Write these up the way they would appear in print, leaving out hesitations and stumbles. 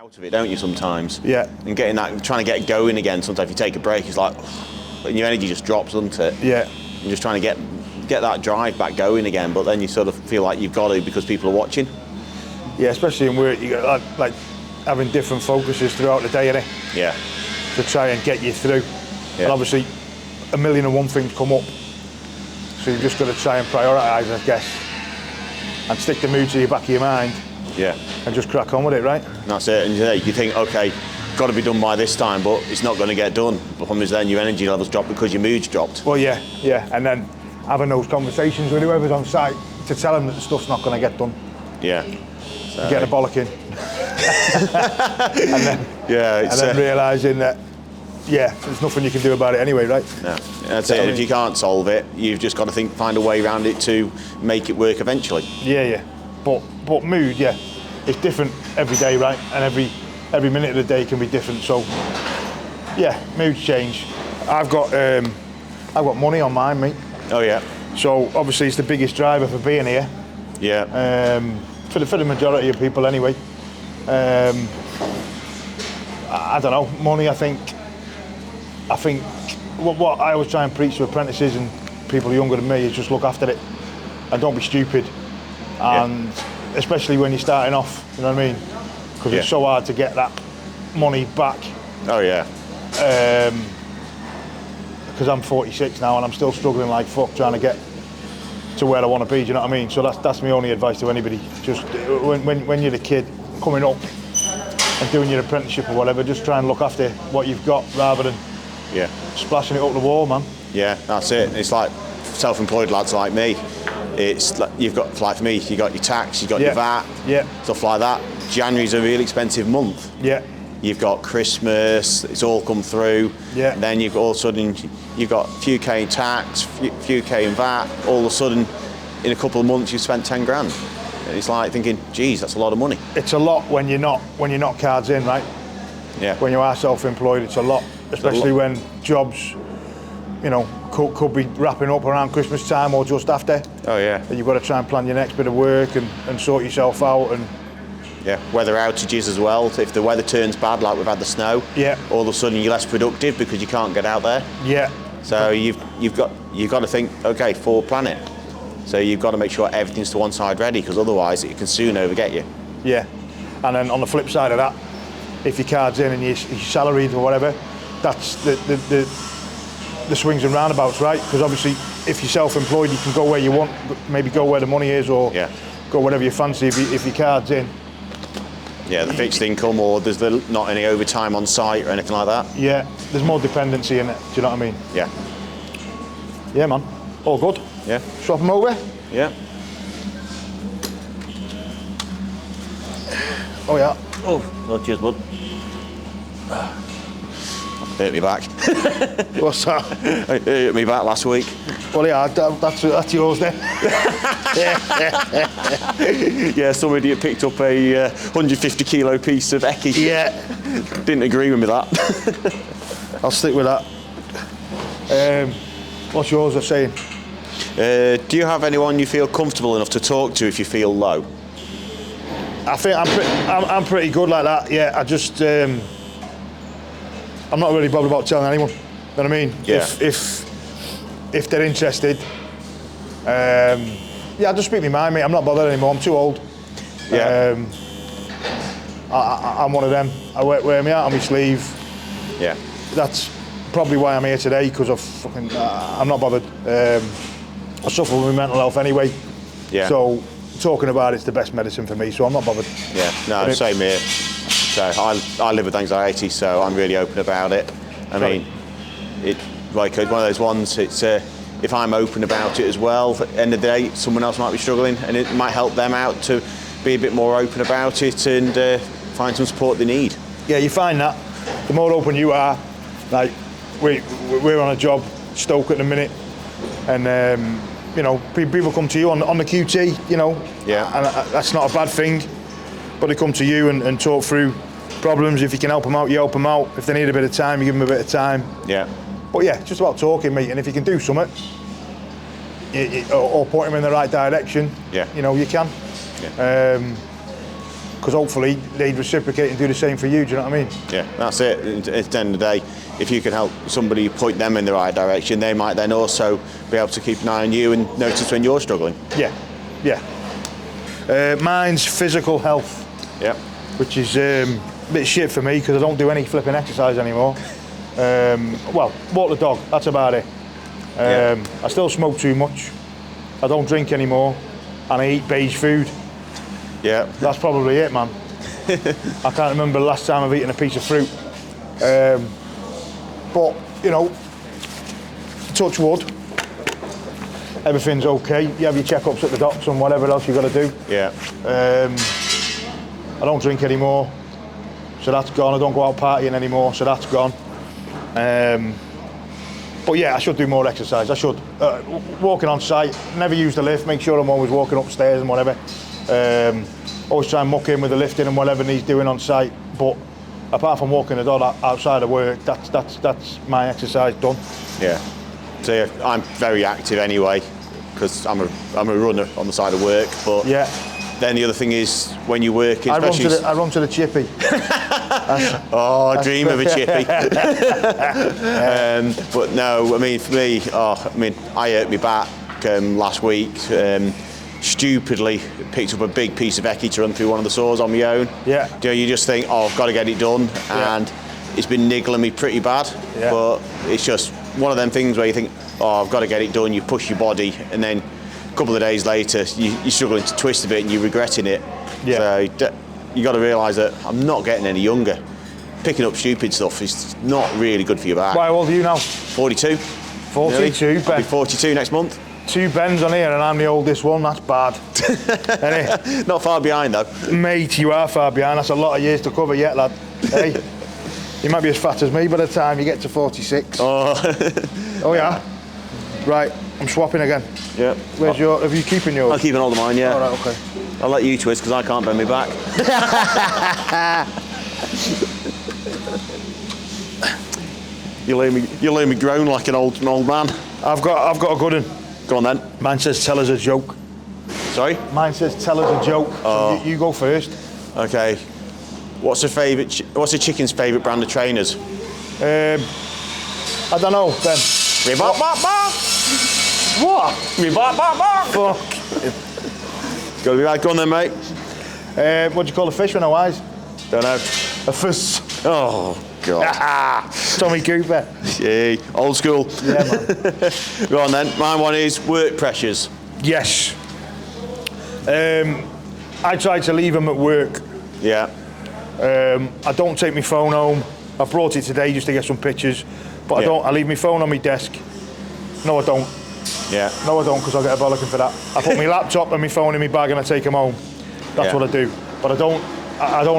out of it, don't you, sometimes? Yeah. And getting that, trying to get going again, sometimes if you take a break, it's like, and your energy just drops, doesn't it? Yeah. You're just trying to get that drive back going again, but then you sort of feel like you've got to because people are watching. Yeah, especially in work, you got like having different focuses throughout the day, innit? Yeah. To try and get you through. Yeah. And obviously, a million and one things come up. So you've just got to try and prioritise, I guess, and stick the mood to the back of your mind. Yeah. And just crack on with it, right? And that's it. And you think, okay, got to be done by this time, but it's not going to get done. The problem is then your energy levels drop because your mood's dropped. Well, yeah. And then having those conversations with whoever's on site to tell them that the stuff's not going to get done. Yeah. So, Getting a bollocking. and then realising that, there's nothing you can do about it anyway, right? No, that's it. If you can't solve it, you've just got to find a way around it to make it work eventually. Yeah. But mood, it's different every day, right? And every minute of the day can be different. So, moods change. I've got money on mine, mate. Oh yeah. So obviously it's the biggest driver for being here. Yeah. For the majority of people anyway. I don't know, money. I think what I always try and preach to apprentices and people younger than me is just look after it and don't be stupid. And especially when you're starting off, you know what I mean? Because it's so hard to get that money back. Oh yeah. Because I'm 46 now and I'm still struggling like fuck trying to get to where I want to be. Do you know what I mean? So that's my only advice to anybody. Just when you're a kid coming up and doing your apprenticeship or whatever, just try and look after what you've got rather than splashing it up the wall, man. Yeah, that's it. It's like self-employed lads like me. It's like you've got, like for me, you got your tax, you got your VAT, stuff like that. January's a really expensive month. Yeah. You've got Christmas, it's all come through. Yeah. And then all of a sudden you've got a few K in tax, few K in VAT. All of a sudden, in a couple of months, you've spent 10 grand. And it's like thinking, geez, that's a lot of money. It's a lot when you're not cards in, right? Yeah. When you are self-employed, it's a lot, especially when jobs, could be wrapping up around Christmas time or just after. Oh yeah. And you've got to try and plan your next bit of work and sort yourself out and. Yeah, weather outages as well. If the weather turns bad, like we've had the snow, all of a sudden you're less productive because you can't get out there. Yeah. So you've got to think, okay, forward plan it. So you've got to make sure everything's to one side ready, because otherwise it can soon overget you. Yeah. And then on the flip side of that, if your card's in and you're salaried or whatever, that's the swings and roundabouts, right? Because obviously, if you're self-employed, you can go where you want, maybe go where the money is, or go whatever you fancy. If your card's in. Yeah, the fixed income, or there's not any overtime on site or anything like that. Yeah, there's more dependency in it. Do you know what I mean? Yeah. Yeah, man. All good. Yeah. Swap them over. Yeah. Oh yeah. Oh, cheers, bud. Hurt me back. What's that? It hurt me back last week. Well, yeah, that's yours then. Yeah, somebody had picked up a 150 kilo piece of Eki. Yeah. Didn't agree with me that. I'll stick with that. What's yours are saying? Do you have anyone you feel comfortable enough to talk to if you feel low? I think I'm pretty good like that. Yeah, I just I'm not really bothered about telling anyone. You know what I mean? Yeah. If they're interested, I'll just speak my mind, mate. I'm not bothered anymore. I'm too old. Yeah. I'm one of them. I wear my heart on my sleeve. Yeah. That's probably why I'm here today, because I'm not bothered. I suffer with my mental health anyway. Yeah. So talking about it's the best medicine for me. So I'm not bothered. Yeah. No, same here. So I live with anxiety, so I'm really open about it. I mean, it's one of those ones. It's if I'm open about it as well, at the end of the day, someone else might be struggling, and it might help them out to be a bit more open about it and find some support they need. Yeah, you find that the more open you are, like we're on a job, Stoke at the minute, and people come to you on the QT, and that's not a bad thing, but they come to you and talk through problems. If you can help them out, you help them out. If they need a bit of time, you give them a bit of time. Yeah. But yeah, it's just about talking, mate. And if you can do something, or point them in the right direction, you can. Yeah. because hopefully they'd reciprocate and do the same for you. Do you know what I mean? Yeah, that's it. At the end of the day, if you can help somebody point them in the right direction, they might then also be able to keep an eye on you and notice when you're struggling. Yeah, yeah. Mine's physical health. Yeah. Which is a bit shit for me because I don't do any flipping exercise anymore. Well, walk the dog, that's about it. I still smoke too much. I don't drink anymore, and I eat beige food. Yeah. That's probably it, man. I can't remember the last time I've eaten a piece of fruit. But, you know, touch wood, everything's okay. You have your checkups at the doctors and whatever else you've got to do. Yeah. I don't drink anymore, so that's gone. I don't go out partying anymore, so that's gone. But yeah, I should do more exercise. I should. Walking on site, never use the lift, make sure I'm always walking upstairs and whatever. Always try and muck in with the lifting and whatever he's doing on site. But apart from walking the dog outside of work, that's my exercise done. Yeah. So yeah, I'm very active anyway, because I'm a runner on the side of work. But yeah. Then the other thing is when you work, I run to the chippy. Dream of a chippy. But no, I mean for me, I hurt my back last week. Stupidly picked up a big piece of eckie to run through one of the saws on my own. Yeah. You just think, I've got to get it done, and it's been niggling me pretty bad. Yeah. But it's just one of them things where you think, I've got to get it done. You push your body, and then a couple of days later, you're struggling to twist a bit and you're regretting it. Yeah. So you got to realise that I'm not getting any younger. Picking up stupid stuff is not really good for your back. How old are you now? 42. 42, Ben. I'll be 42 next month. 2 Bens on here and I'm the oldest one, that's bad. Not far behind though. Mate, you are far behind, that's a lot of years to cover yet, lad. Hey, you might be as fat as me by the time you get to 46. Oh yeah? Right, I'm swapping again. Yeah. Are you keeping yours? I'm keeping all of mine, yeah. All right, okay. I'll let you twist because I can't bend me back. You leave me groan like an old man. I've got a good one. Go on then. Mine says tell us a joke. Sorry? Mine says tell us a joke. So you go first. Okay. What's a chicken's favourite brand of trainers? I don't know, Ben. What? Fuck. It's got to be right. Go on then, mate. What do you call a fish when they're wise? Don't know. A fuss. Oh, God. Tommy Cooper. Yeah, old school. Yeah, man. Go on then. My one is work pressures. Yes. I try to leave them at work. Yeah. I don't take my phone home. I brought it today just to get some pictures, but I don't. I leave my phone on my desk. No, I don't. Yeah. No, I don't, because I'll get a bollocking for that. I put my laptop and my phone in my bag and I take them home. That's what I do. But I don't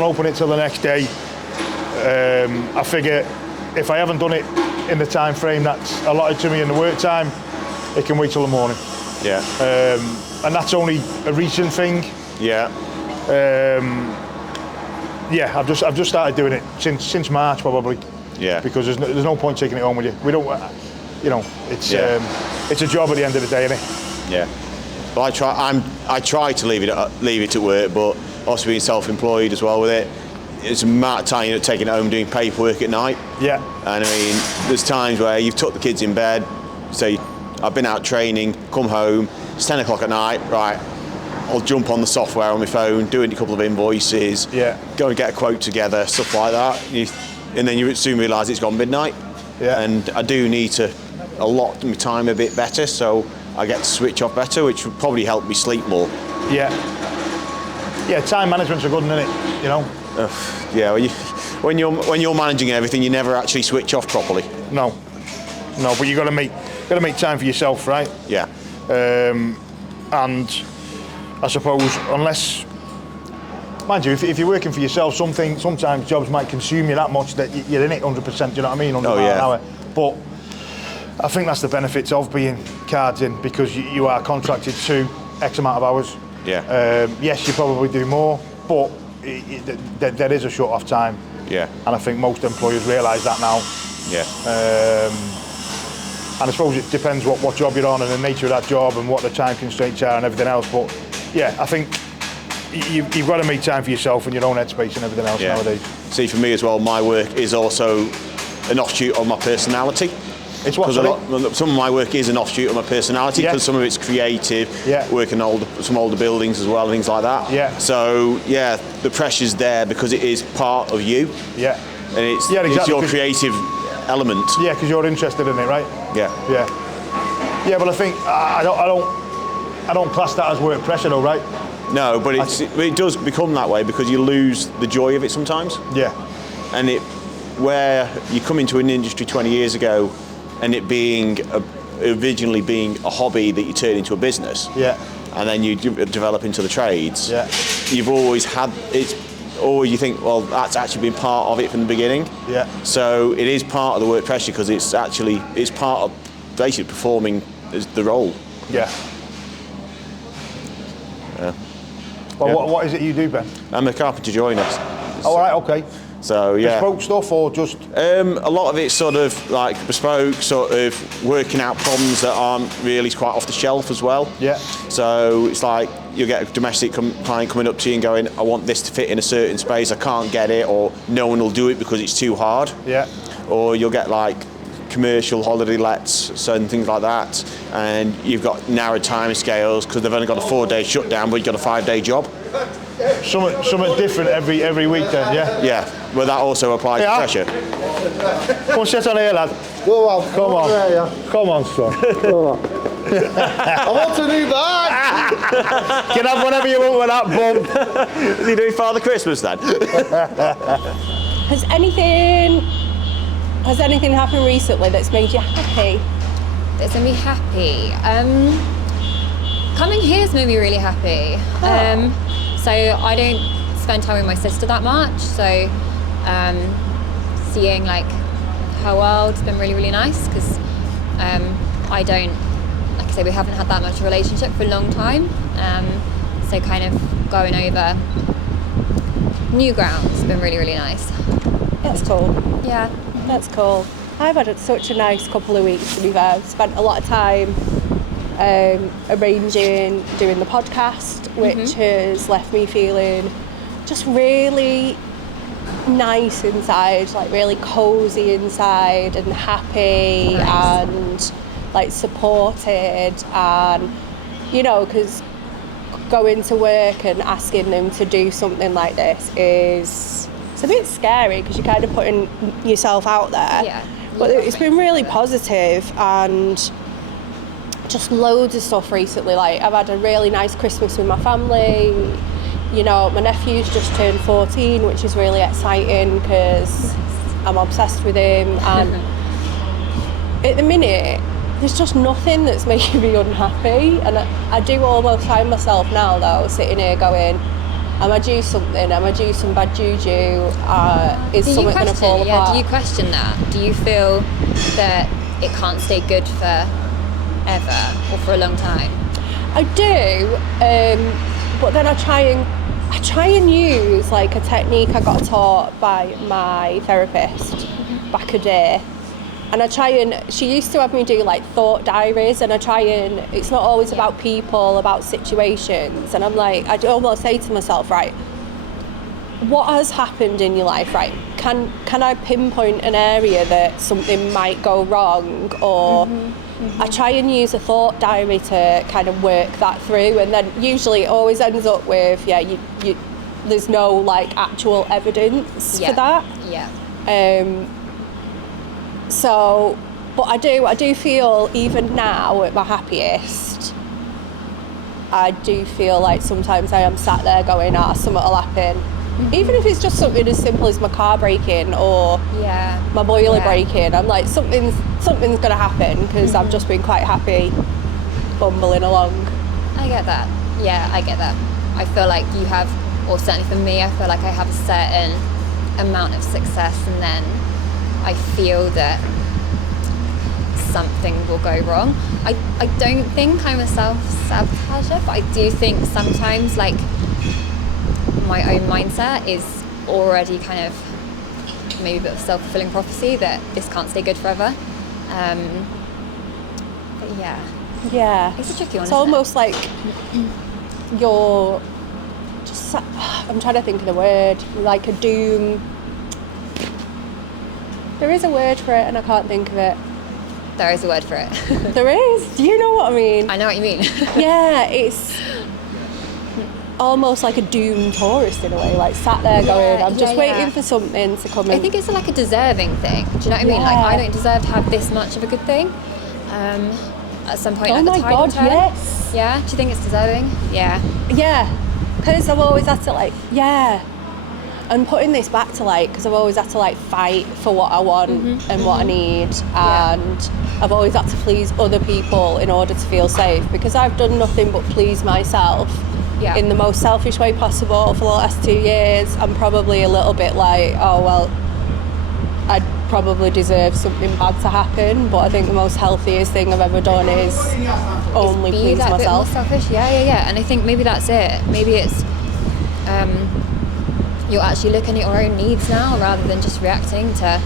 open it till the next day. I figure if I haven't done it in the time frame that's allotted to me in the work time, it can wait till the morning. Yeah. And that's only a recent thing. Yeah. Yeah, I've just started doing it since March probably. Yeah. Because there's no point taking it home with you. We don't, it's a job at the end of the day, isn't it? Yeah. Well, I try to leave it at work, but also being self-employed as well with it. It's a matter of time taking it home doing paperwork at night. Yeah. And I mean, there's times where you've tucked the kids in bed, say, I've been out training, come home, it's 10 o'clock at night, right, I'll jump on the software on my phone, do a couple of invoices, go and get a quote together, stuff like that. And then you soon realise it's gone midnight. Yeah. And I do need to allot my time a bit better, so I get to switch off better, which would probably help me sleep more. Yeah. Yeah, time management's a good one, isn't it? You know? Yeah, when you're managing everything, you never actually switch off properly. No, but you got to make time for yourself, right? Yeah. And I suppose unless, mind you, if you're working for yourself, sometimes jobs might consume you that much that you're in it 100%. Do you know what I mean? 100 miles an hour. But I think that's the benefits of being cards in, because you are contracted to X amount of hours. Yeah. Yes, you probably do more, but there is a shut off time. Yeah. And I think most employers realise that now. Yeah. And I suppose it depends what job you're on and the nature of that job and what the time constraints are and everything else. But yeah, I think you've got to make time for yourself and your own headspace and everything else nowadays. See, for me as well, my work is also an offshoot of my personality. It's what? Some of my work is an offshoot of my personality because some of it's creative, working some older buildings as well, and things like that. Yeah. So the pressure's there because it is part of you. Yeah. And it's your creative element. Yeah, because you're interested in it, right? Yeah. Yeah. Yeah, but I think I don't class that as work pressure, though, right? No, but it does become that way because you lose the joy of it sometimes. Yeah. And where you come into an industry 20 years ago, and it originally being a hobby that you turn into a business. Yeah. And then you develop into the trades. Yeah. You've always had or you think, well, that's actually been part of it from the beginning. Yeah. So it is part of the work pressure because it's part of basically performing the role. Yeah. Yeah. Well, what is it you do, Ben? I'm a carpenter joiner. All right, okay. So bespoke stuff or just? A lot of it's sort of like bespoke, sort of working out problems that aren't really quite off the shelf as well. Yeah. So it's like you'll get a domestic client coming up to you and going, I want this to fit in a certain space, I can't get it, or no one will do it because it's too hard. Yeah. Or you'll get like commercial holiday lets and things like that, and you've got narrow time scales because they've only got a 4-day shutdown, but you've got a 5-day job. Something different every week then, yeah? Yeah, but that also applies to pressure. Come on, sit on here, lad. Go on. Come on. Come on, son. I want a new bag. You can have whatever you want with that bump. Is he doing Father Christmas then? Has anything happened recently that's made you happy? That's made me happy. Coming here's made me really happy. So I don't spend time with my sister that much. So seeing like her world's been really, really nice because I don't, like I say, we haven't had that much of a relationship for a long time. So kind of going over new ground has been really, really nice. That's cool. Yeah. That's cool. I've had such a nice couple of weeks, to be fair. I've spent a lot of time arranging, doing the podcast, which has left me feeling just really nice inside, like really cozy inside and happy and like supported, and you know, because going to work and asking them to do something like this it's a bit scary because you're kind of putting yourself out there. Yeah. But it's been really positive and just loads of stuff recently. Like I've had a really nice Christmas with my family. You know, my nephew's just turned 14, which is really exciting because I'm obsessed with him. And at the minute, there's just nothing that's making me unhappy. And I do almost find myself now, though, sitting here going, am I due something? Am I due some bad juju? Is something going to fall apart? Do you question that? Do you feel that it can't stay good for ever or for a long time? I do, but then I try and use like a technique I got taught by my therapist back a day. And she used to have me do like thought diaries, and it's not always about people, about situations. And I'm like, I almost say to myself, right, what has happened in your life, right? Can I pinpoint an area that something might go wrong? Or I try and use a thought diary to kind of work that through. And then usually it always ends up with, there's no like actual evidence for that. Yeah. So, but I do feel even now at my happiest, I do feel like sometimes I am sat there going, something will happen. Even if it's just something as simple as my car breaking or my boiler breaking, I'm like, something's going to happen because I've just been quite happy bumbling along. I get that. Yeah, I get that. I feel like you have, or certainly for me, I feel like I have a certain amount of success and then I feel that something will go wrong. I don't think I'm a self-sabotager, but I do think sometimes like my own mindset is already kind of maybe a bit of self-fulfilling prophecy that this can't stay good forever. But yeah. Yeah. It's a tricky one, It's almost like you're just I'm trying to think of the word, like a doom. There is a word for it and I can't think of it. There is a word for it. There is? Do you know what I mean? I know what you mean. Yeah, it's almost like a doomed tourist in a way, like sat there going, I'm just waiting for something to come in. I think it's like a deserving thing. Do you know what I mean? Like, I don't deserve to have this much of a good thing. At some point at the time. Oh my God, yes. Yeah? Do you think it's deserving? Yeah. Yeah, because I've always had to like, and putting this back to like, because I've always had to like fight for what I want and what I need, and I've always had to please other people in order to feel safe, because I've done nothing but please myself in the most selfish way possible for the last 2 years. I'm probably a little bit like, oh well, I probably deserve something bad to happen, but I think the most healthiest thing I've ever done is only please that myself. Bit more selfish. Yeah. And I think maybe that's it. Maybe it's you're actually looking at your own needs now rather than just reacting to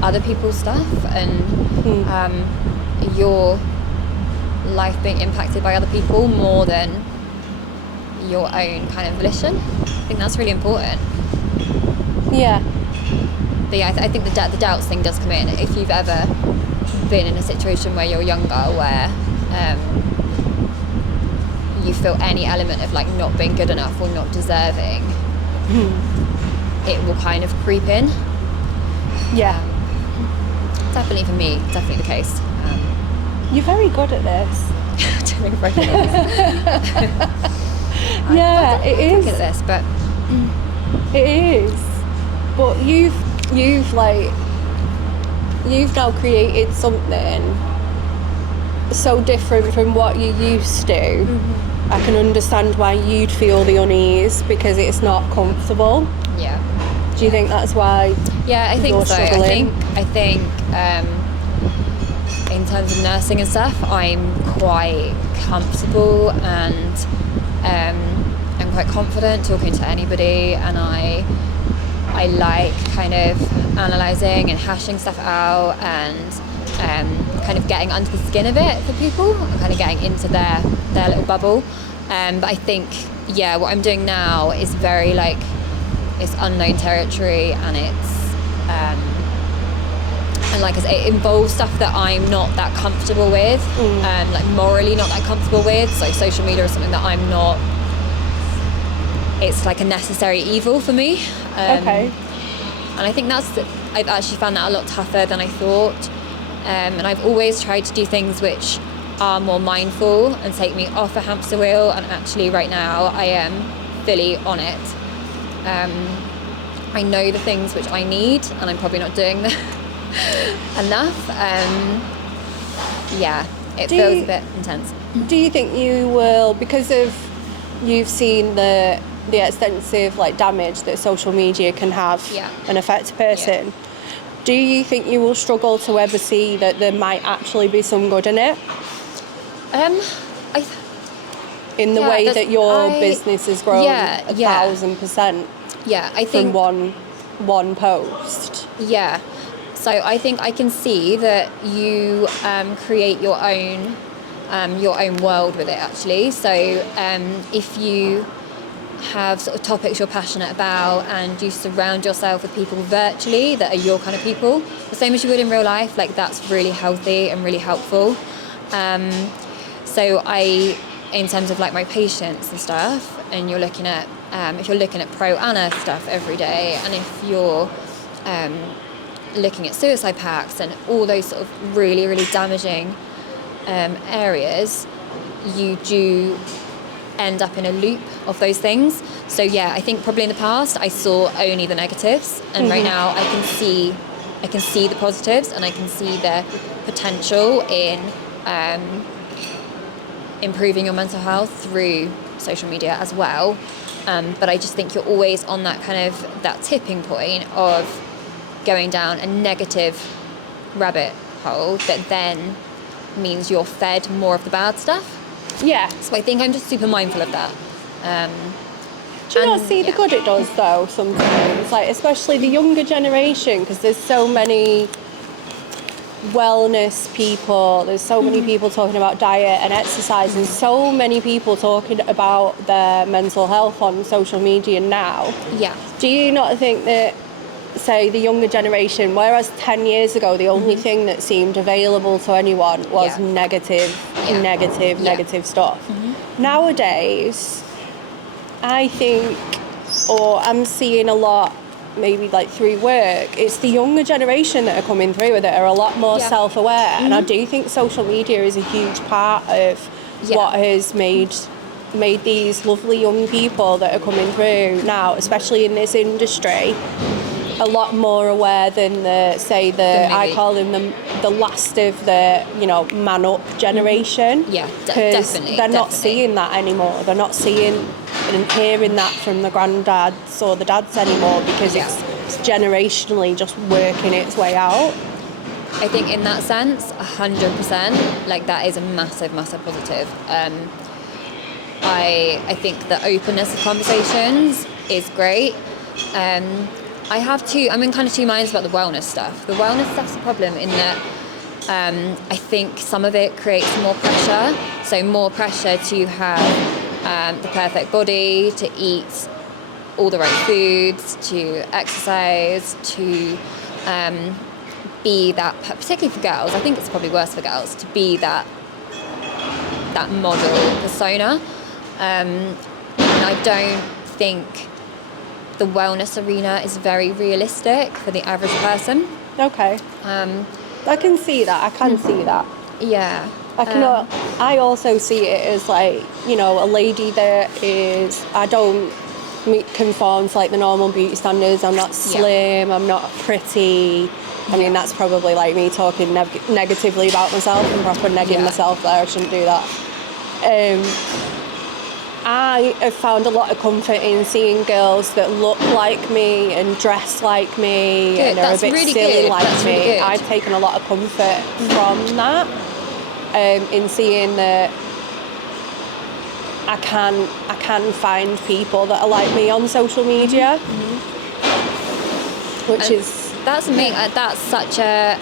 other people's stuff, and your life being impacted by other people more than your own kind of volition. I think that's really important. Yeah. But yeah, I think the doubts thing does come in. If you've ever been in a situation where you're younger, where you feel any element of like not being good enough or not deserving, it will kind of creep in. Yeah. Definitely for me, definitely the case. You're very good at this. Doing breaking Yeah, it is. Good at this, but It is. But you've now created something so different from what you used to. I can understand why you'd feel the unease, because it's not comfortable. yeah. Do you think that's why? Yeah, I think you're so. struggling? I think in terms of nursing and stuff, I'm quite comfortable and I'm quite confident talking to anybody, and I like kind of analysing and hashing stuff out and kind of getting under the skin of it for people and kind of getting into their little bubble. But I think, what I'm doing now is very like, it's unknown territory, and it's and like it involves stuff that I'm not that comfortable with, like morally not that comfortable with. So social media is something that I'm not. It's like a necessary evil for me. Okay. And I think I've actually found that a lot tougher than I thought. And I've always tried to do things which are more mindful and take me off a hamster wheel. And actually right now I am fully on it. I know the things which I need, and I'm probably not doing them enough. It feels a bit intense. Do you think you will, because of you've seen the extensive like damage that social media can have and affect a person, do you think you will struggle to ever see that there might actually be some good in it? In the way that your business has grown 1,000%. Yeah, I think from one post. Yeah. So I think I can see that you create your own world with it, actually. So if you have sort of topics you're passionate about and you surround yourself with people virtually that are your kind of people, the same as you would in real life, like that's really healthy and really helpful. So in terms of like my patients and stuff, and you're looking at if you're looking at pro-Anna stuff every day, and if you're looking at suicide pacts and all those sort of really, really damaging areas, you do end up in a loop of those things. So I think probably in the past I saw only the negatives, and right now I can see the positives, and I can see the potential in improving your mental health through social media as well. But I just think you're always on that kind of that tipping point of going down a negative rabbit hole that then means you're fed more of the bad stuff. Yeah. So I think I'm just super mindful of that. Do you not see the good it does though sometimes? Like especially the younger generation, because there's so many wellness people, there's so many people talking about diet and exercise, and so many people talking about their mental health on social media now. Yeah. Do you not think that, say, the younger generation, whereas 10 years ago the only thing that seemed available to anyone was negative stuff, nowadays I think, or I'm seeing a lot, maybe like through work, it's the younger generation that are coming through that are a lot more self-aware, and I do think social media is a huge part of what has made these lovely young people that are coming through now, especially in this industry, a lot more aware than I call them the last of the, you know, man up generation. Yeah, definitely. They're not seeing that anymore. They're not seeing and hearing that from the granddads or the dads anymore, because it's generationally just working its way out. I think in that sense, 100%, like that is a massive positive. I think the openness of conversations is great. I'm in kind of two minds about the wellness stuff. The wellness stuff's a problem in that I think some of it creates more pressure. So more pressure to have the perfect body, to eat all the right foods, to exercise, to be that, particularly for girls, I think it's probably worse for girls, to be that model persona. And I don't think the wellness arena is very realistic for the average person. Okay. I can see that. I can see that. Yeah. I also see it as like, you know, a lady that is, I don't conform to like the normal beauty standards. I'm not slim, I'm not pretty. I mean, that's probably like me talking negatively about myself and proper negging myself there. I shouldn't do that. I have found a lot of comfort in seeing girls that look like me and dress like me and are a bit really silly like me. Really good. I've taken a lot of comfort from that, in seeing that I can find people that are like me on social media, which is that's amazing. That's such a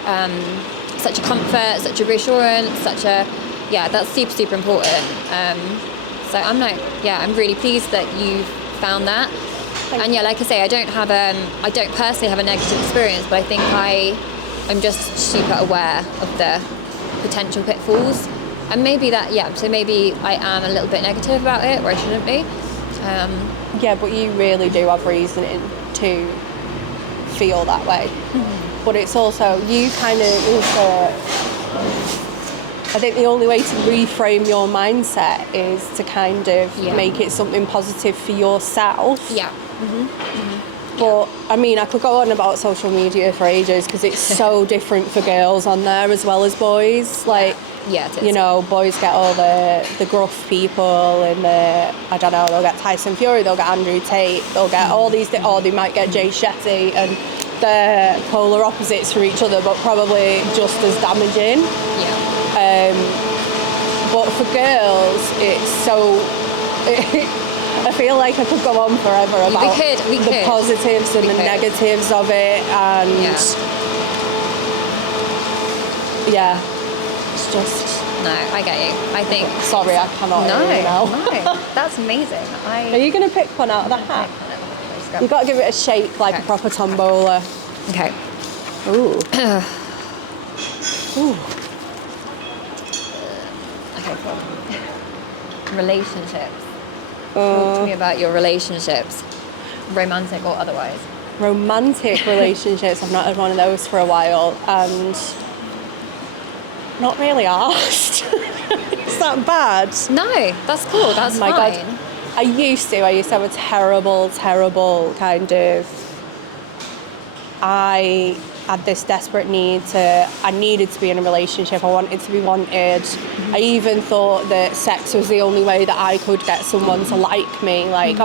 comfort, such a reassurance, that's super important. So I'm really pleased that you found that. And like I say, I don't personally have a negative experience, but I think I'm just super aware of the potential pitfalls. And maybe maybe I am a little bit negative about it, where I shouldn't be. But you really do have reasoning to feel that way. But it's also, you kind of need to, I think the only way to reframe your mindset is to kind of make it something positive for yourself. Yeah. But I mean, I could go on about social media for ages, because it's so different for girls on there as well as boys. Like, you know, boys get all the gruff people, and I don't know, they'll get Tyson Fury, they'll get Andrew Tate, they'll get all these, or they might get Jay Shetty, and they're polar opposites for each other, but probably just as damaging. But for girls, it's so... I feel like I could go on forever about the positives and the negatives of it, and it's just... No, I get you. I think... Sorry, I cannot hear you now. No, that's amazing. Are you going to pick one out of the hat? You've got to give it a shake like a proper tombola. Okay. Ooh. Ooh. Okay, cool. Relationships. Talk to me about your relationships, romantic or otherwise. Romantic relationships. I've not had one of those for a while, and not really asked. Is that bad? No, that's cool. That's fine. God. I used to have a terrible kind of... I had this desperate need I needed to be in a relationship. I wanted to be wanted. I even thought that sex was the only way that I could get someone to like me. Like, you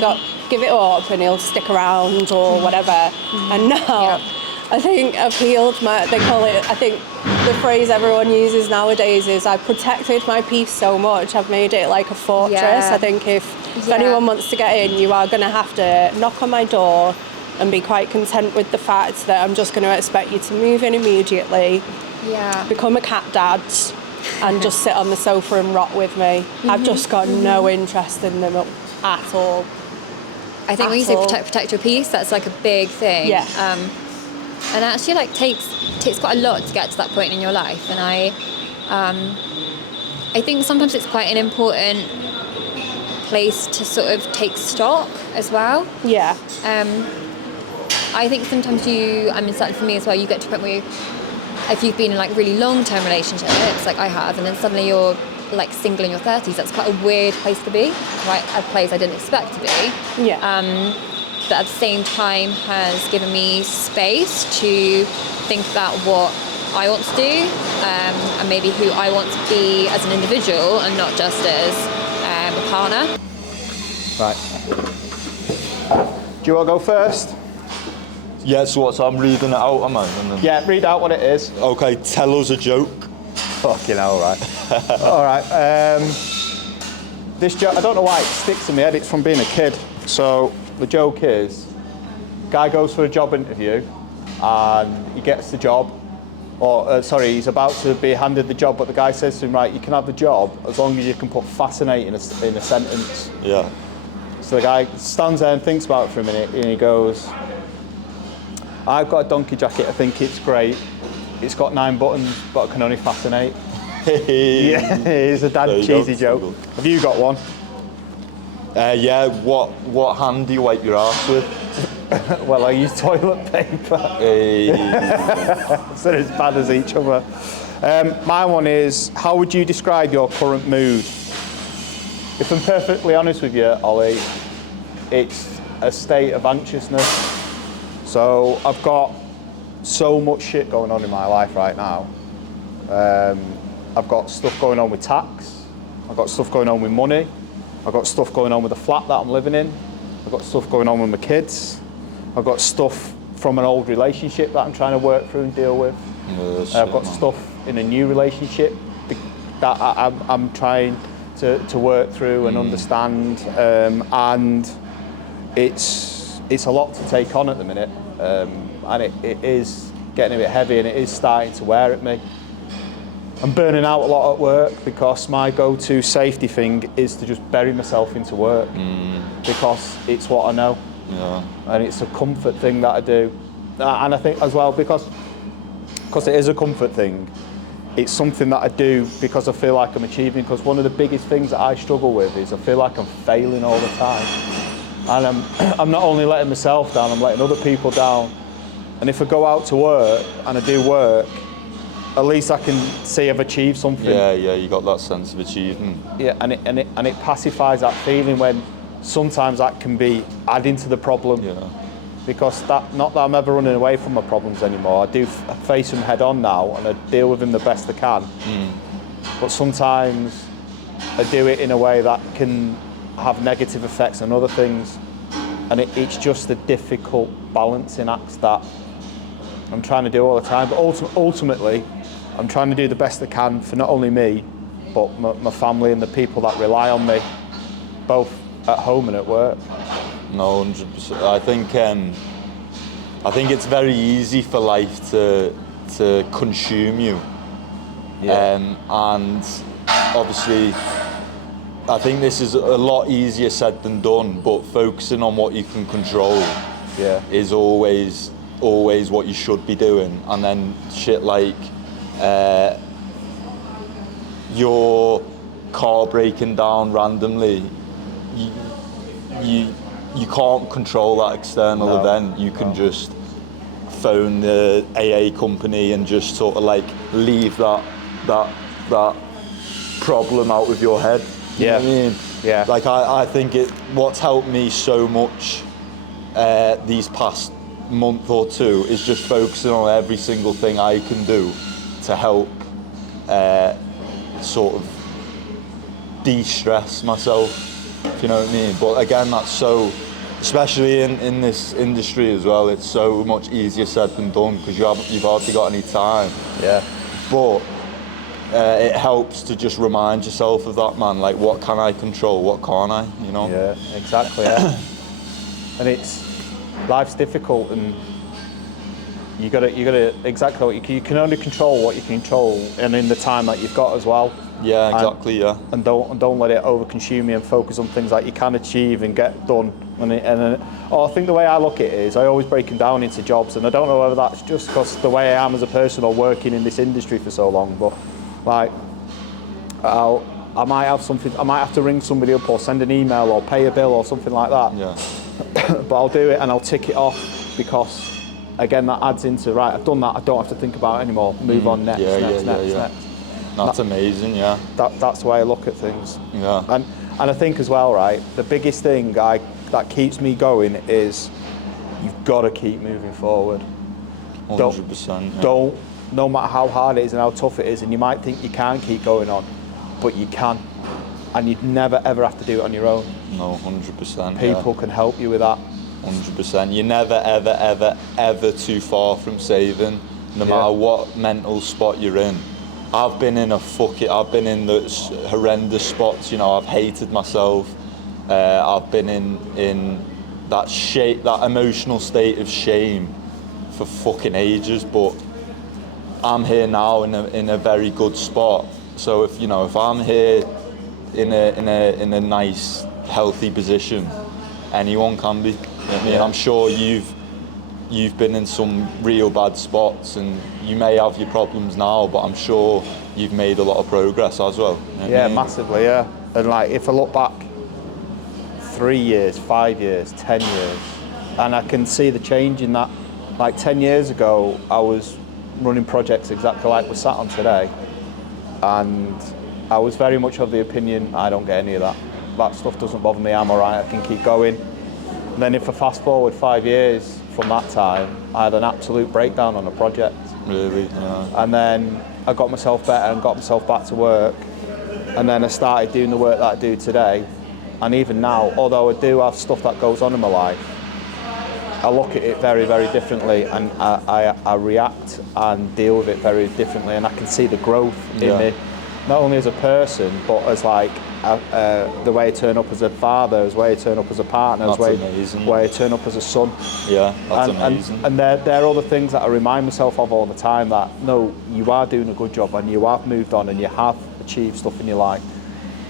got give it up and he'll stick around or whatever. And now, I think I've healed they call it, I think the phrase everyone uses nowadays is, I've protected my peace so much, I've made it like a fortress. I think if anyone wants to get in, you are going to have to knock on my door and be quite content with the fact that I'm just going to expect you to move in immediately, Yeah. become a cat dad and just sit on the sofa and rot with me. I've just got no interest in them at all. I think when you say protect your peace, that's like a big thing. Yeah. And actually, like takes quite a lot to get to that point in your life. And I think sometimes it's quite an important place to sort of take stock as well. Yeah. I think sometimes certainly for me as well, you get to a point where if you've been in like really long-term relationships, like I have, and then suddenly you're like single in your 30s, that's quite a weird place to be, right? A place I didn't expect to be. Yeah. But at the same time has given me space to think about what I want to do, and maybe who I want to be as an individual and not just as a partner. Right. Do you want to go first? Yeah, so I'm reading it out, am I? Yeah, read out what it is. Okay, tell us a joke. Fucking hell, right. All right. This joke, I don't know why it sticks in my head. It's from being a kid. So the joke is, guy goes for a job interview and he gets the job. He's about to be handed the job, but the guy says to him, right, you can have the job as long as you can put fascinate in a sentence. Yeah. So the guy stands there and thinks about it for a minute and he goes, I've got a donkey jacket, I think it's great. It's got 9 buttons, but I can only fascinate. Yeah, it's a dad cheesy joke. Have you got one? Yeah, what hand do you wipe your arse with? Well, I use toilet paper. So they're as bad as each other. My one is, how would you describe your current mood? If I'm perfectly honest with you, Ollie, it's a state of anxiousness. So I've got so much shit going on in my life right now. I've got stuff going on with tax. I've got stuff going on with money. I've got stuff going on with the flat that I'm living in. I've got stuff going on with my kids. I've got stuff from an old relationship that I'm trying to work through and deal with. I've got stuff in a new relationship that I'm trying to work through and understand. And it's a lot to take on at the minute. And it is getting a bit heavy and it is starting to wear at me. I'm burning out a lot at work because my go-to safety thing is to just bury myself into work because it's what I know. Yeah. And it's a comfort thing that I do. And I think as well, because it is a comfort thing, it's something that I do because I feel like I'm achieving, because one of the biggest things that I struggle with is I feel like I'm failing all the time. And I'm not only letting myself down, I'm letting other people down. And if I go out to work and I do work, at least I can say I've achieved something. Yeah, you got that sense of achievement. Yeah, and it pacifies that feeling when sometimes that can be adding to the problem. Yeah. Because not that I'm ever running away from my problems anymore. I do face them head on now and I deal with them the best I can. But sometimes I do it in a way that can have negative effects on other things. And it's just a difficult balancing act that I'm trying to do all the time. But ultimately, I'm trying to do the best I can for not only me, but my family and the people that rely on me, both at home and at work. No, 100%. I think it's very easy for life to consume you. Yeah. And obviously, I think this is a lot easier said than done, but focusing on what you can control is always what you should be doing. And then shit like your car breaking down randomly, you can't control that external event. You can just phone the AA company and just sort of like leave that problem out of your head. You know what I mean? Yeah. Like I think what's helped me so much these past month or two is just focusing on every single thing I can do to help sort of de-stress myself, if you know what I mean. But again, that's so, especially in this industry as well, it's so much easier said than done because you've hardly got any time. Yeah. But it helps to just remind yourself of that, man. Like, what can I control? What can't I? You know? Yeah, exactly. Yeah. And life's difficult, and You got to exactly what you can only control what you can control, and in the time that you've got as well. Yeah, exactly. And don't let it overconsume you, and focus on things that you can achieve and get done. I think the way I look at it is I always break them down into jobs, and I don't know whether that's just because the way I am as a person or working in this industry for so long, but like I might have to ring somebody up or send an email or pay a bill or something like that. Yeah. But I'll do it and I'll tick it off, because again, that adds into, right, I've done that, I don't have to think about it anymore, move on, next. That's amazing, yeah. That's the way I look at things. Yeah. And I think as well, right, the biggest thing that keeps me going is you've got to keep moving forward. 100%. Don't, no matter how hard it is and how tough it is, and you might think you can't keep going on, but you can. And you'd never ever have to do it on your own. No, 100%. People can help you with that. 100%. You're never, ever, ever, ever too far from saving, no matter what mental spot you're in. I've been in the horrendous spots, you know, I've hated myself. I've been in that emotional state of shame for fucking ages, but I'm here now in a very good spot. So if I'm here in a nice, healthy position, anyone can be. I mean, I'm sure you've been in some real bad spots, and you may have your problems now, but I'm sure you've made a lot of progress as well. Massively, yeah. And like, if I look back 3 years, 5 years, 10 years, and I can see the change in that. Like 10 years ago, I was running projects exactly like we're sat on today, and I was very much of the opinion, I don't get any of that. That stuff doesn't bother me, I'm all right, I can keep going. And then if I fast forward 5 years from that time, I had an absolute breakdown on a project. Really? Yeah. And then I got myself better and got myself back to work. And then I started doing the work that I do today. And even now, although I do have stuff that goes on in my life, I look at it very, very differently, and I react and deal with it very differently, and I can see the growth in me, not only as a person, but as like the way I turn up as a father, the way I turn up as a partner, the way I turn up as a son. Yeah, that's amazing. And they're all the things that I remind myself of all the time, that no, you are doing a good job, and you have moved on, and you have achieved stuff in your life.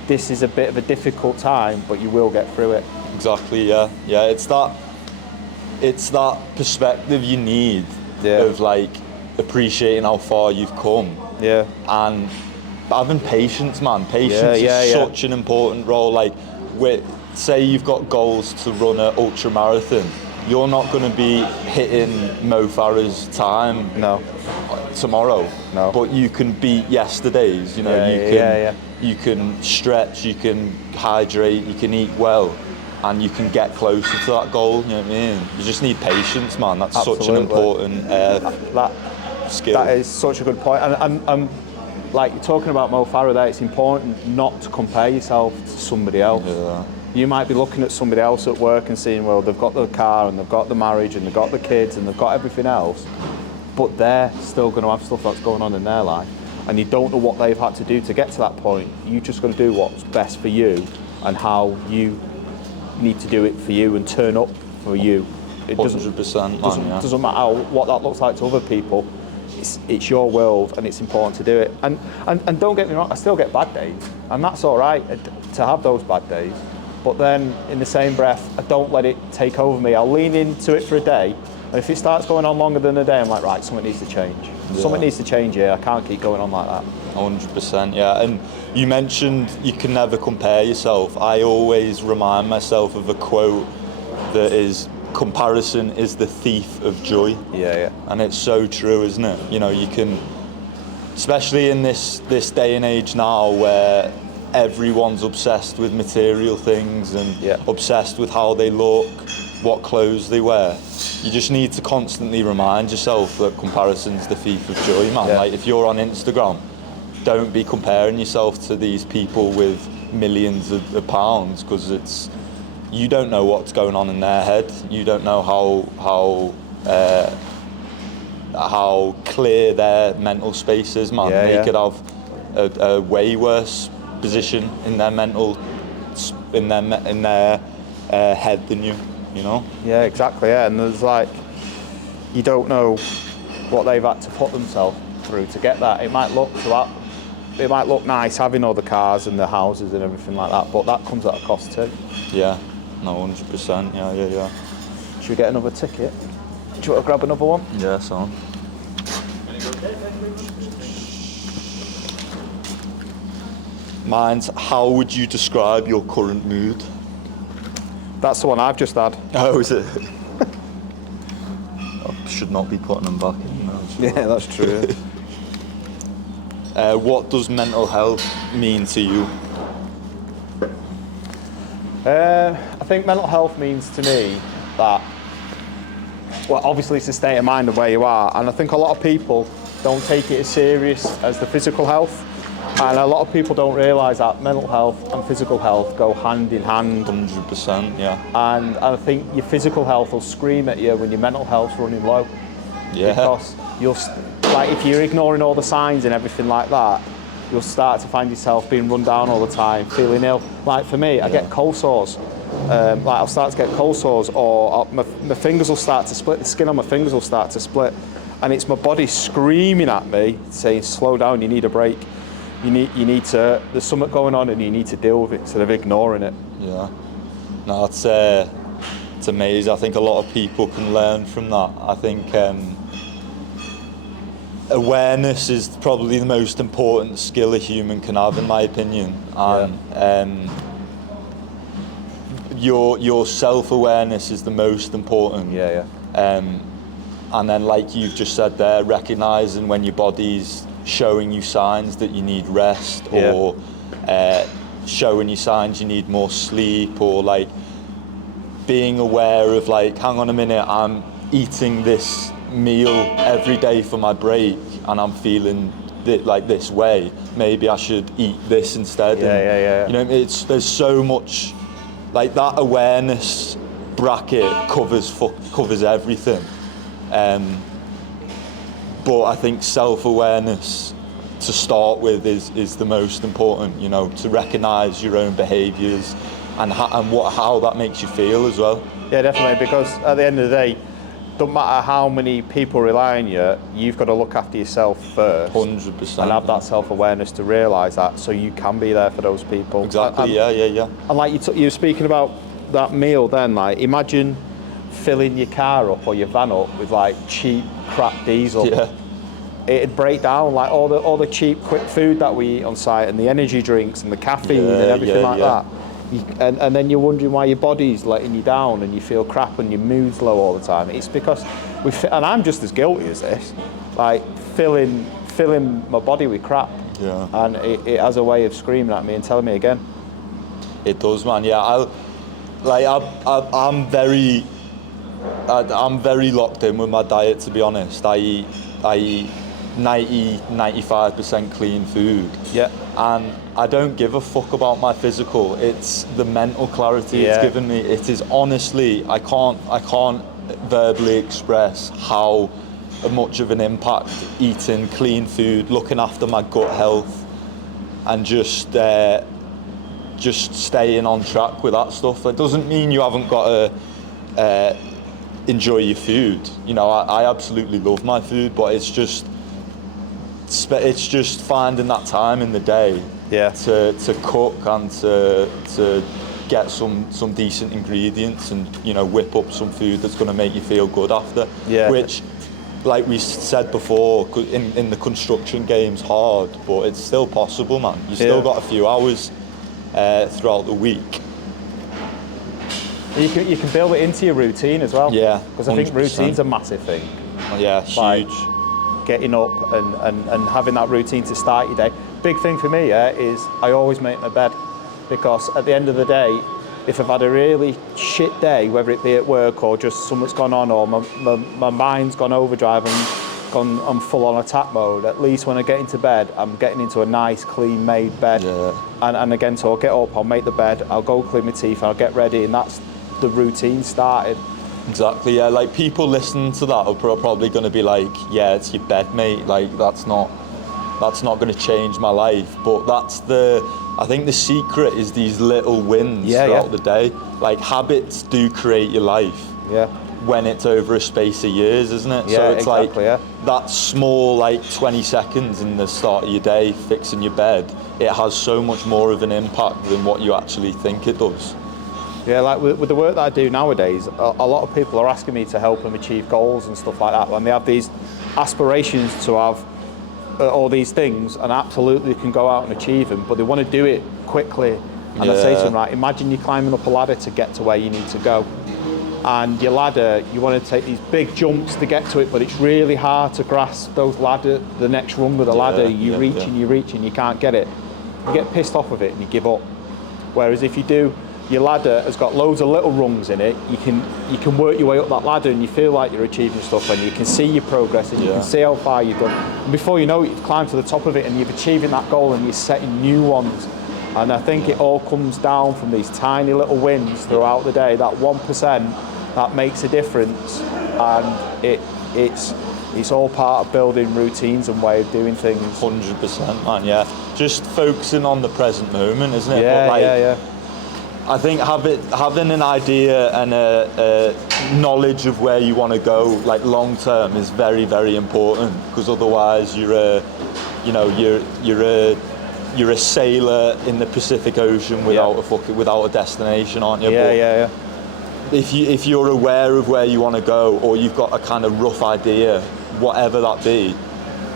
This is a bit of a difficult time, but you will get through it. Exactly, yeah. Yeah, it's that perspective you need of like appreciating how far you've come. Yeah. And having patience, man. Patience is such an important role. Like, say you've got goals to run an ultra marathon, you're not going to be hitting Mo Farah's time tomorrow. No. But you can beat yesterday's. You know, you can stretch, you can hydrate, you can eat well, and you can get closer to that goal. You know what I mean? You just need patience, man. That's such an important skill. That is such a good point. And like you're talking about Mo Farah there, it's important not to compare yourself to somebody else. Yeah. You might be looking at somebody else at work and seeing, well, they've got the car and they've got the marriage and they've got the kids and they've got everything else, but they're still going to have stuff that's going on in their life, and you don't know what they've had to do to get to that point. You just got to do what's best for you and how you need to do it for you and turn up for you. It 100%, man, doesn't matter what that looks like to other people. It's your world, and it's important to do it. And don't get me wrong, I still get bad days, and that's all right to have those bad days. But then, in the same breath, I don't let it take over me. I'll lean into it for a day, and if it starts going on longer than a day, I'm like, right, something needs to change. Yeah. Something needs to change here. I can't keep going on like that. 100%, yeah. And you mentioned you can never compare yourself. I always remind myself of a quote that is, comparison is the thief of joy. Yeah. And it's so true, isn't it? You know, you can, especially in this day and age now where everyone's obsessed with material things and obsessed with how they look, what clothes they wear. You just need to constantly remind yourself that comparison's the thief of joy, man. Like, if you're on Instagram, don't be comparing yourself to these people with millions of pounds, because you don't know what's going on in their head. You don't know how clear their mental space is, man. They could have a way worse position in their mental, in their head than you know. Yeah, exactly. Yeah, and there's like, you don't know what they've had to put themselves through to get that. It might look nice having all the cars and the houses and everything like that, but that comes at a cost too. Yeah, no, 100%. Yeah. Should we get another ticket? Do you want to grab another one? Yeah, son. Mine's, how would you describe your current mood? That's the one I've just had. Oh, is it? I should not be putting them back in now. Yeah, that's true. What does mental health mean to you? I think mental health means to me that, well, obviously it's a state of mind of where you are, and I think a lot of people don't take it as serious as the physical health, and a lot of people don't realise that mental health and physical health go hand in hand. 100%, yeah. And I think your physical health will scream at you when your mental health's running low. Yeah. Because like if you're ignoring all the signs and everything like that, you'll start to find yourself being run down all the time, feeling ill. Like for me, I get cold sores. Like I'll start to get cold sores, or my fingers will start to split. The skin on my fingers will start to split, and it's my body screaming at me, saying, "Slow down! You need a break. You need to. There's something going on, and you need to deal with it instead of ignoring it." Yeah. No, it's amazing. I think a lot of people can learn from that. I think awareness is probably the most important skill a human can have, in my opinion. And your self-awareness is the most important. Yeah. And then, like you've just said there, recognising when your body's showing you signs that you need rest, or showing you signs you need more sleep, or like being aware of like, hang on a minute, I'm eating this meal every day for my break and I'm feeling like this way, maybe I should eat this instead. Yeah. You know, there's so much, like that awareness bracket covers everything. But I think self-awareness to start with is the most important, you know, to recognise your own behaviours and how that makes you feel as well. Yeah, definitely, because at the end of the day, don't matter how many people rely on you, you've got to look after yourself first. 100%. And have that self-awareness to realise that, so you can be there for those people. Exactly, yeah. And like you were speaking about that meal then, like imagine filling your car up or your van up with like cheap crap diesel. Yeah. It'd break down, like all the cheap quick food that we eat on site, and the energy drinks and the caffeine and everything like that. And then you're wondering why your body's letting you down and you feel crap and your mood's low all the time. It's because and I'm just as guilty as this, like filling my body with crap. Yeah. And it has a way of screaming at me and telling me again. It does, man. Yeah, I'm very locked in with my diet, to be honest. I eat 90-95% clean food. Yeah. And I don't give a fuck about my physical. It's the mental clarity it's given me. It is honestly, I can't verbally express how much of an impact eating clean food, looking after my gut health, and just staying on track with that stuff. It doesn't mean you haven't got to enjoy your food. You know, I absolutely love my food, but it's just finding that time in the day to cook and to get some decent ingredients and, you know, whip up some food that's going to make you feel good after. Yeah. Which, like we said before, in the construction game's hard, but it's still possible, man. You still got a few hours throughout the week. You can build it into your routine as well. Yeah, because I think 100%. routine's a massive thing. Yeah, Like, huge. getting up and having that routine to start your day. Big thing for me is I always make my bed, because at the end of the day, if I've had a really shit day, whether it be at work or just something's gone on, or my mind's gone overdrive and I'm full on attack mode, at least when I get into bed, I'm getting into a nice, clean made bed. Yeah. And again, so I'll get up, I'll make the bed, I'll go clean my teeth, I'll get ready, and that's the routine started. Exactly, yeah. Like, people listening to that are probably going to be like, yeah, it's your bed, mate. Like, that's not going to change my life. But I think the secret is these little wins throughout the day. Like, habits do create your life. when it's over a space of years, isn't it? Yeah, so it's exactly, like that small 20 seconds in the start of your day fixing your bed, it has so much more of an impact than what you actually think it does. Yeah, like with the work that I do nowadays, a lot of people are asking me to help them achieve goals and stuff like that. When they have these aspirations to have all these things, and absolutely can go out and achieve them, but they want to do it quickly. And I say to them, right, imagine you're climbing up a ladder to get to where you need to go. And your ladder, you want to take these big jumps to get to it, but it's really hard to grasp the next rung of the ladder. You reach and you can't get it. You get pissed off of it and you give up. Whereas if you do, your ladder has got loads of little rungs in it, you can work your way up that ladder and you feel like you're achieving stuff, and you can see your progress and you can see how far you've gone. And before you know it, you've climbed to the top of it and you're achieving that goal and you're setting new ones. And I think it all comes down from these tiny little wins throughout the day, that 1% that makes a difference, and it's all part of building routines and way of doing things. 100%, man, yeah. Just focusing on the present moment, isn't it? Yeah, but I think having an idea and a knowledge of where you want to go, like long term, is very, very important, because otherwise you're a sailor in the Pacific Ocean without a destination, aren't you? Yeah. If you're aware of where you want to go, or you've got a kind of rough idea, whatever that be,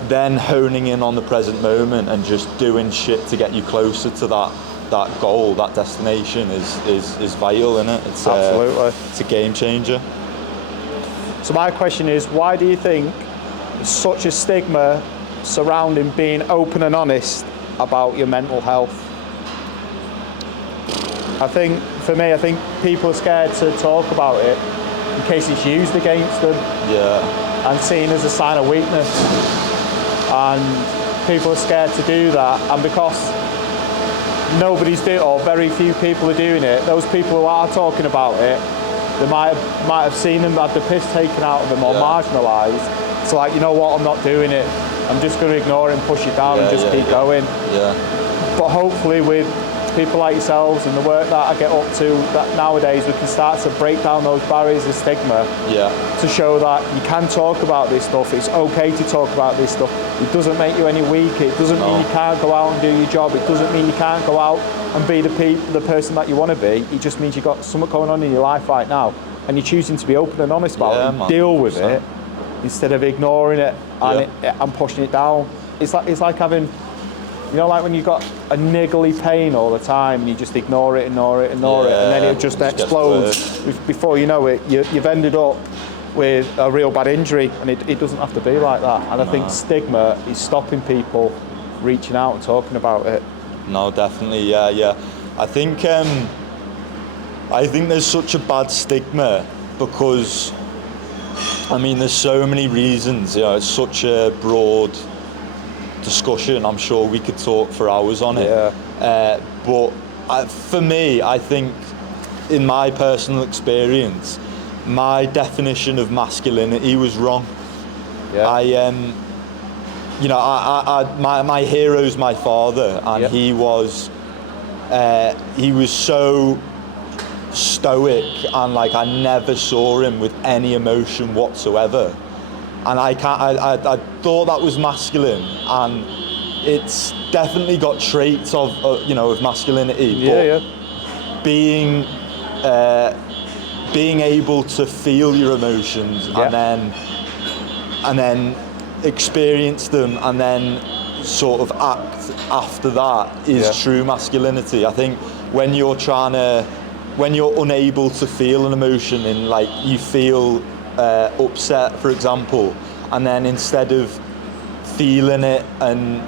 then honing in on the present moment and just doing shit to get you closer to that goal, that destination is vital, isn't it? It's absolutely. It's a game changer. So my question is, why do you think there's such a stigma surrounding being open and honest about your mental health? I think people are scared to talk about it in case it's used against them. Yeah. And seen as a sign of weakness. And people are scared to do that, and because nobody's doing it, or very few people are doing it, those people who are talking about it, they might have seen them, had the piss taken out of them, or marginalised. It's like, you know what, I'm not doing it. I'm just going to ignore it and push it down and just keep going. Yeah. But hopefully with people like yourselves and the work that I get up to, that nowadays we can start to break down those barriers of stigma to show that you can talk about this stuff. It's okay to talk about this stuff. It doesn't make you any weaker. It doesn't mean you can't go out and do your job. It doesn't mean you can't go out and be the person that you want to be. It just means you've got something going on in your life right now, and you're choosing to be open and honest about it and deal with it instead of ignoring it and pushing it down. It's like having, you know, like when you've got a niggly pain all the time and you just ignore it, and then it just explodes. Before you know it, you've ended up with a real bad injury, and it doesn't have to be like that. And I think stigma is stopping people reaching out and talking about it. No, definitely, yeah. I think there's such a bad stigma because, I mean, there's so many reasons. You know, it's such a broad discussion. I'm sure we could talk for hours on it. But for me, I think, in my personal experience, my definition of masculinity was wrong. My hero's my father, and he was so stoic, and like I never saw him with any emotion whatsoever. And I thought that was masculine, and it's definitely got traits of masculinity. But being able to feel your emotions and then experience them and then sort of act after that is true masculinity. I think when you're unable to feel an emotion, and like you feel upset, for example, and then instead of feeling it and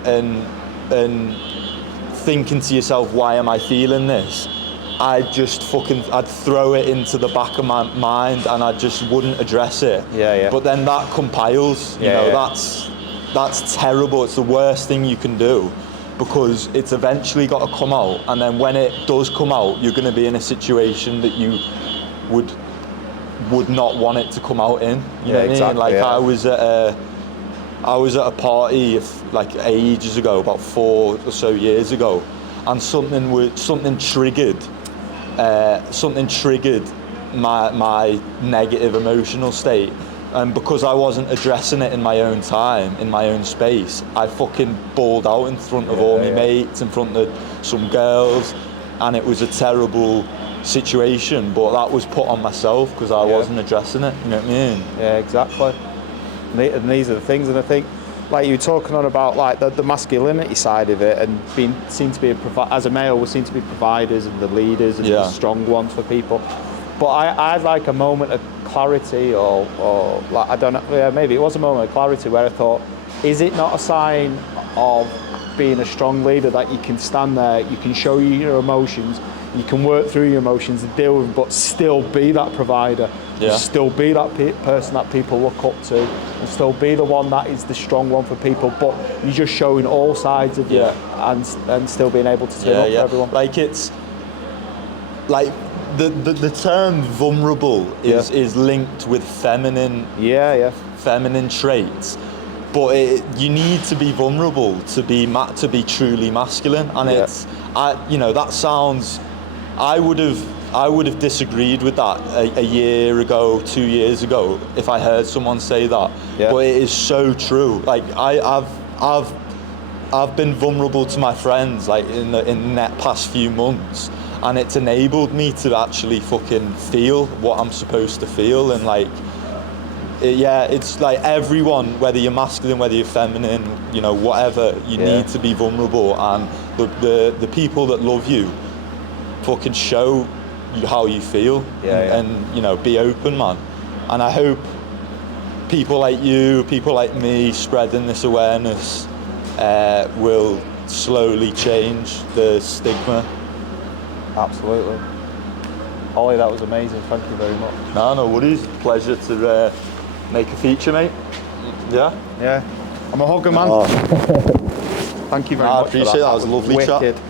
thinking to yourself, why am I feeling this? I'd throw it into the back of my mind, and I just wouldn't address it. But then that compiles. That's terrible. It's the worst thing you can do, because it's eventually got to come out, and then when it does come out, you're going to be in a situation that you would not want it to come out in. You know what I mean? Like I was at a party like ages ago, about 4 or so years ago, and something triggered my negative emotional state. And because I wasn't addressing it in my own time, in my own space, I fucking bawled out in front of all my mates, in front of some girls, and it was a terrible situation, but that was put on myself because I wasn't addressing it, you know what I mean? Yeah, exactly. And these are the things, and I think, like you were talking on about like the masculinity side of it, and seem to be as a male, we seem to be providers and the leaders and the strong ones for people. But I had like a moment of clarity, or like, I don't know, maybe it was a moment of clarity where I thought, is it not a sign of being a strong leader that you can stand there, you can show your emotions, you can work through your emotions and deal with them, but still be that provider, still be that person that people look up to, and still be the one that is the strong one for people, but you're just showing all sides of you and still being able to turn up for everyone. Like, it's like the term vulnerable is linked with feminine traits, but you need to be vulnerable to be truly masculine, and that sounds. I would have disagreed with that a year ago, 2 years ago, if I heard someone say that. But it is so true. Like I've been vulnerable to my friends like in the past few months, and it's enabled me to actually fucking feel what I'm supposed to feel, and like it's like everyone, whether you're masculine, whether you're feminine, you know, whatever, you need to be vulnerable, and the people that love you fucking show you how you feel, and you know, be open, man. And I hope people like you, people like me, spreading this awareness will slowly change the stigma. Absolutely. Ollie, that was amazing. Thank you very much. No worries. Pleasure to make a feature, mate. Yeah. I'm a hugger, man. Thank you very much. I appreciate that. That was a lovely wicked. chat.